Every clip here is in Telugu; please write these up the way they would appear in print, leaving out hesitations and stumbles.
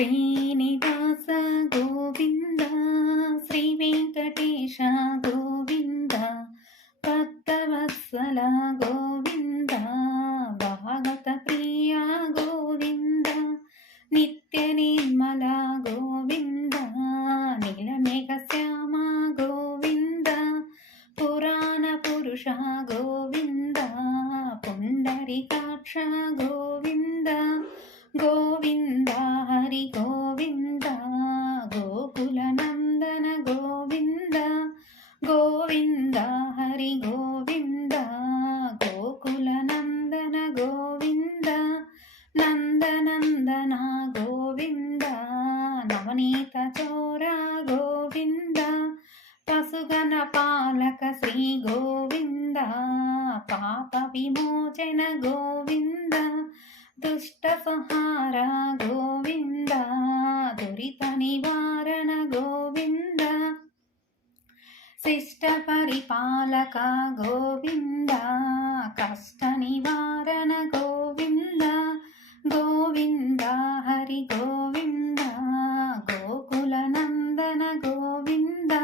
శ్రీనివాస గోవింద శ్రీ వెంకటేశ గోవింద భక్తవత్సల గోవింద భాగవత ప్రియ గోవింద నిత్య నిర్మల గోవింద నీలమేఘ శ్యామ గోవింద పురాణ పురుష గోవింద పుండరీకాక్ష గోవింద గోవింద హరి గోవింద గోకుల నందన గోవింద గోవింద హరి గోవింద గోకుల నందన గోవింద నందనందన గోవింద నవనీత చోర గోవింద పశుగణ పాలక శ్రీ గోవింద పాప విమోచన గోవింద దుష్ట సంహార గోవింద దురిత నివారణ గోవింద శిష్ట పరిపాలక గోవింద కష్ట నివారణ గోవింద గోవింద హరి గోవింద గోకుల నందన గోవింద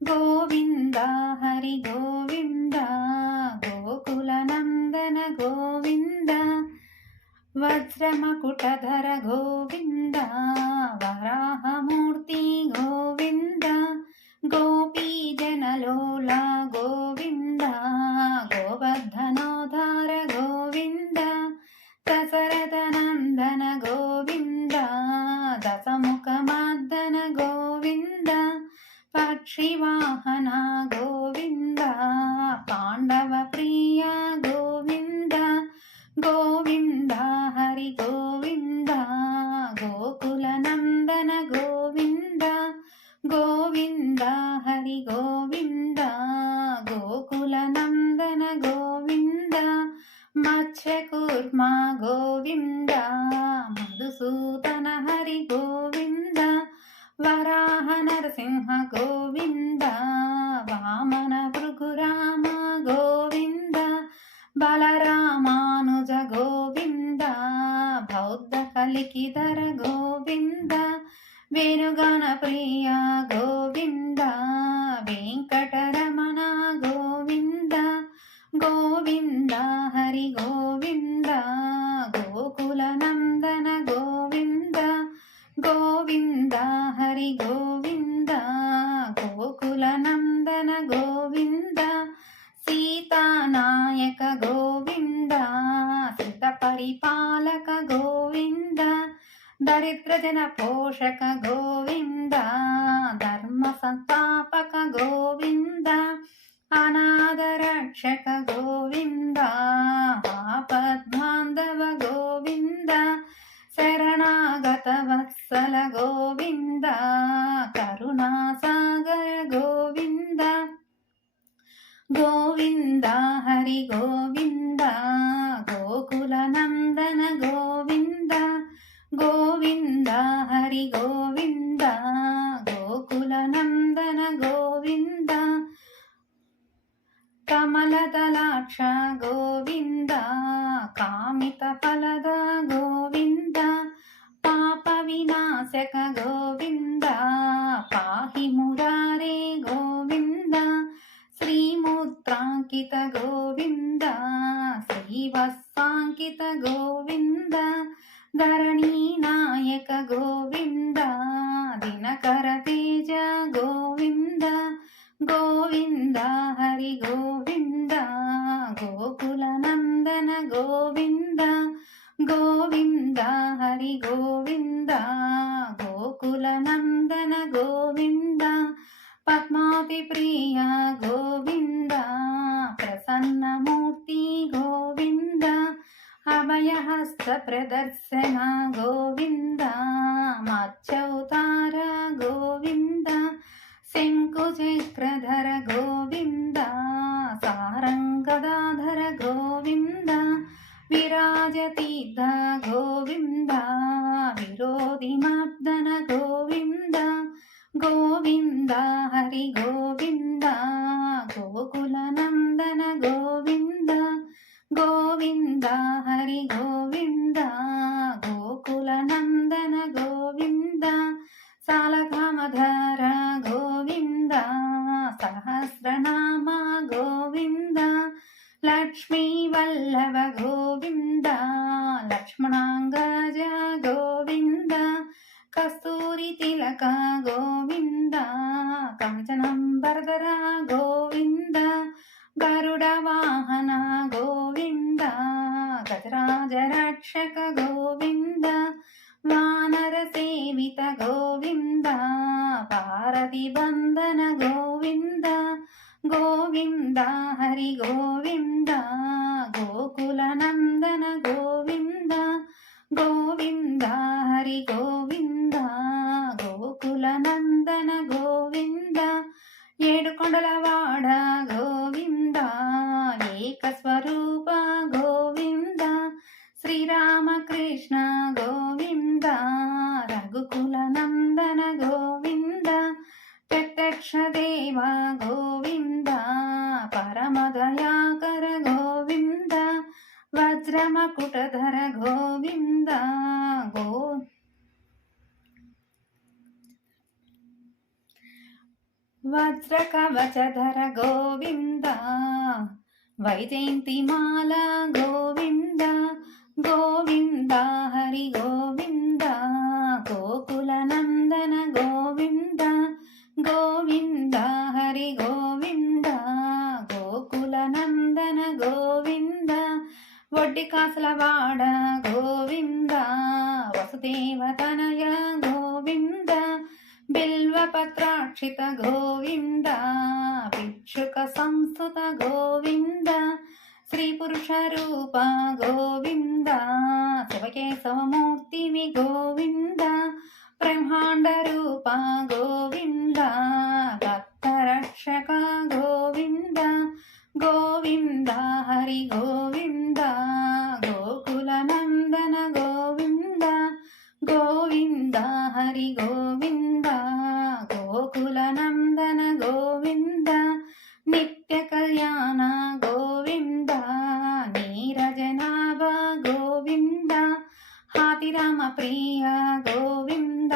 గోవింద హరి గోవింద గోకుల నందన గోవింద వజ్రమకుటధర గోవింద వరాహమూర్తి గోవింద గోపీజనలోల గోవింద గోవర్ధనోధార గోవింద దశరథనందన గోవింద దశముఖమర్దన గోవింద పక్షివాహన గోవింద పాండవ ప్రియ గోవింద గోవింద హరి గోవింద గోకుల నందన గోవింద గోవింద హరి గోవింద గోకుల నందన గోవింద మత్స్యకూర్మ గోవింద మధుసూదన హరి గోవింద వరాహ నరసింహ గోవింద వామన భృగురామ గోవింద బలరామానుజ గోవింద బౌద్ధ కలికిధర గోవింద వేణుగాన ప్రియ గోవింద వెంకటరమణ గోవింద గోవింద హరి గోవింద గోకుల నందన గోవింద గోవింద హరి గోవింద గోకుల నందన గోవింద సీతానాయక గోవింద సిత పరిపాలక గోవింద దరిద్ర జన పోషక గోవింద ధర్మ సంస్థాపక గోవింద అనాథ రక్షక గోవింద ఆపద్బాంధవ గోవింద శరణాగత వత్సల గోవింద కరుణాసాగర గోవింద గోవింద హరి గోవింద గోకుల నందన గోవింద గోవింద హరి గోవింద గోకుల నందన గోవింద కమలదలాక్ష గోవింద కామిత ఫలద గోవింద పాప వినాశక గోవింద పాహి మురారే గోవింద శ్రీముద్రాంకిత గోవింద శ్రీవత్సాంకిత గోవింద ధరణీ నాయక గోవింద దినకర తేజ గోవింద గోవింద హరి గోవింద గోకుల నందన గోవింద గోవింద హరి గోవింద గోకుల నందన గోవింద పద్మావతి ప్రియ గోవింద ప్రసన్నమూర్తి గోవింద అభయహస్త ప్రదర్శన గోవింద మత్స్యవతార గోవింద శంకుచక్రధర గోవింద సారంగదాధర గోవింద విరాజతీర్థ గోవింద విరోధిమర్దన గోవింద గోవింద హరి గోవింద గోకుల నందన గోవింద గోవింద హరి గోవింద గోకుల నందన గోవింద సాలగ్రామధర గోవింద సహస్రనామ గోవింద లక్ష్మీ వల్లభ గోవింద లక్ష్మణాంగజ గోవింద కస్తూరి తిలక గోవింద కంచనంబరధర గోవింద గరుడ వాహన గోవింద గజరాజ రక్షక గోవింద వానర సేవిత గోవింద పార్వతి వందన గోవింద గోవింద హరి గోవింద గోకుల నందన గోవింద గోవింద హరి గోవింద గోకుల నందన గోవింద ఏడుకొండలవాడ గోవింద ఏకస్వరూప గోవింద శ్రీరామకృష్ణ గోవింద రఘుకుల నందన గోవింద ప్రత్యక్ష దేవ గోవింద పరమదయాకర గోవింద వజ్రమకుటధర గోవింద వజ్రకవచధర గోవింద వైజయంతిమాల గోవింద గోవింద హరి గోవింద గోకుల నందన గోవింద గోవింద హరి గోవింద గోకుల నందన గోవింద వడ్డి కాసలవాడ గోవింద వసుదేవ తనయ గోవింద బిల్వపత్రాక్షిత గోవింద భిక్షుక సంస్థుత గోవింద శ్రీ పురుష రూప గోవింద శివకేశవమూర్తివి గోవింద బ్రహ్మాండ రూప గోవింద భక్తరక్షక గోవింద గోవింద హరి గోవింద గోకుల నందన గోవింద గోవింద హరి గోవింద గోకుల నందన గోవింద నిత్య కళ్యాణ గోవింద నీరజనాభ గోవింద హాతిరామ ప్రియ గోవింద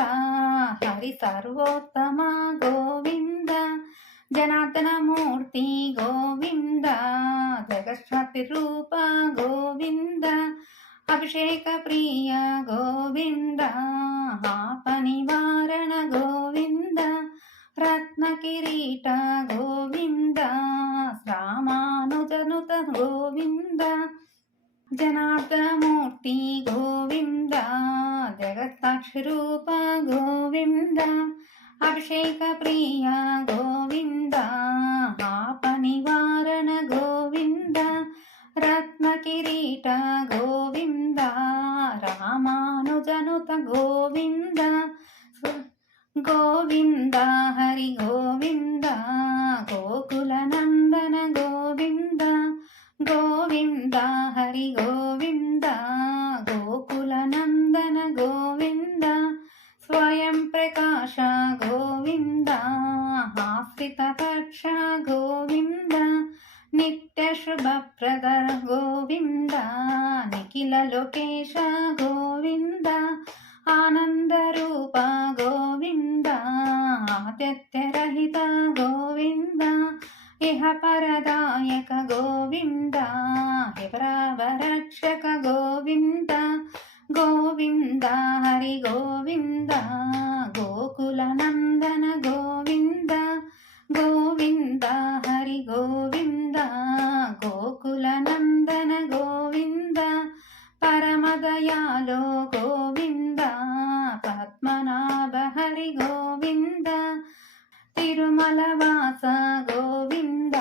హరి సర్వోత్తమ గోవింద జనార్దన మూర్తి గోవింద జగత్పతి రూప గోవింద అభిషేక ప్రియ గోవింద పాప నివారణ గోవింద రత్న కిరీట గోవింద రామానుజనుత గోవింద జనార్దనమూర్తి గోవింద జగత్సాక్షి రూప గోవింద అభిషేక ప్రియ గోవింద పాప నివారణ గోవింద రత్న కిరీట గోవింద రామానుజనుత గోవింద గోవింద హరి గోవింద గోకుల నందన గోవింద గోవింద హరి గోవింద గోకుల నందన గోవింద స్వయం ప్రకాశ గోవింద ఆశ్రిత పక్ష గోవింద నిత్య శుభప్రద గోవింద నిఖిల లోకేశ గోవింద ఆనంద రూప గోవింద ఆదిత్యరహిత గోవింద ఇహ పరదాయక గోవింద హివరావరక్షక గోవింద గోవింద హరి గోవింద గోకుల నందన గోవింద గోవింద హరి గోవింద గోకుల నందన గోవింద పరమదయాలో గోవింద పద్మనాభ హరి గోవింద తిరుమల వాస గోవింద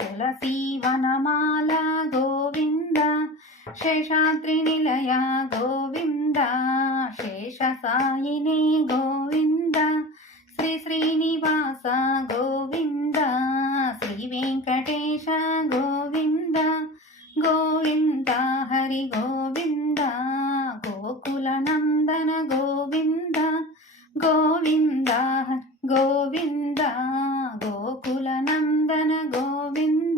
తులసీ వనమాల గోవింద శేషాద్రి నిలయ గోవింద శేష సాయిని గోవింద శ్రీ శ్రీనివాస గోవింద శ్రీ వెంకటేశ గోవింద గోవింద హరి గోవింద గోకుల నందన గోవింద గోవింద గోవింద గోకుల నందన గోవింద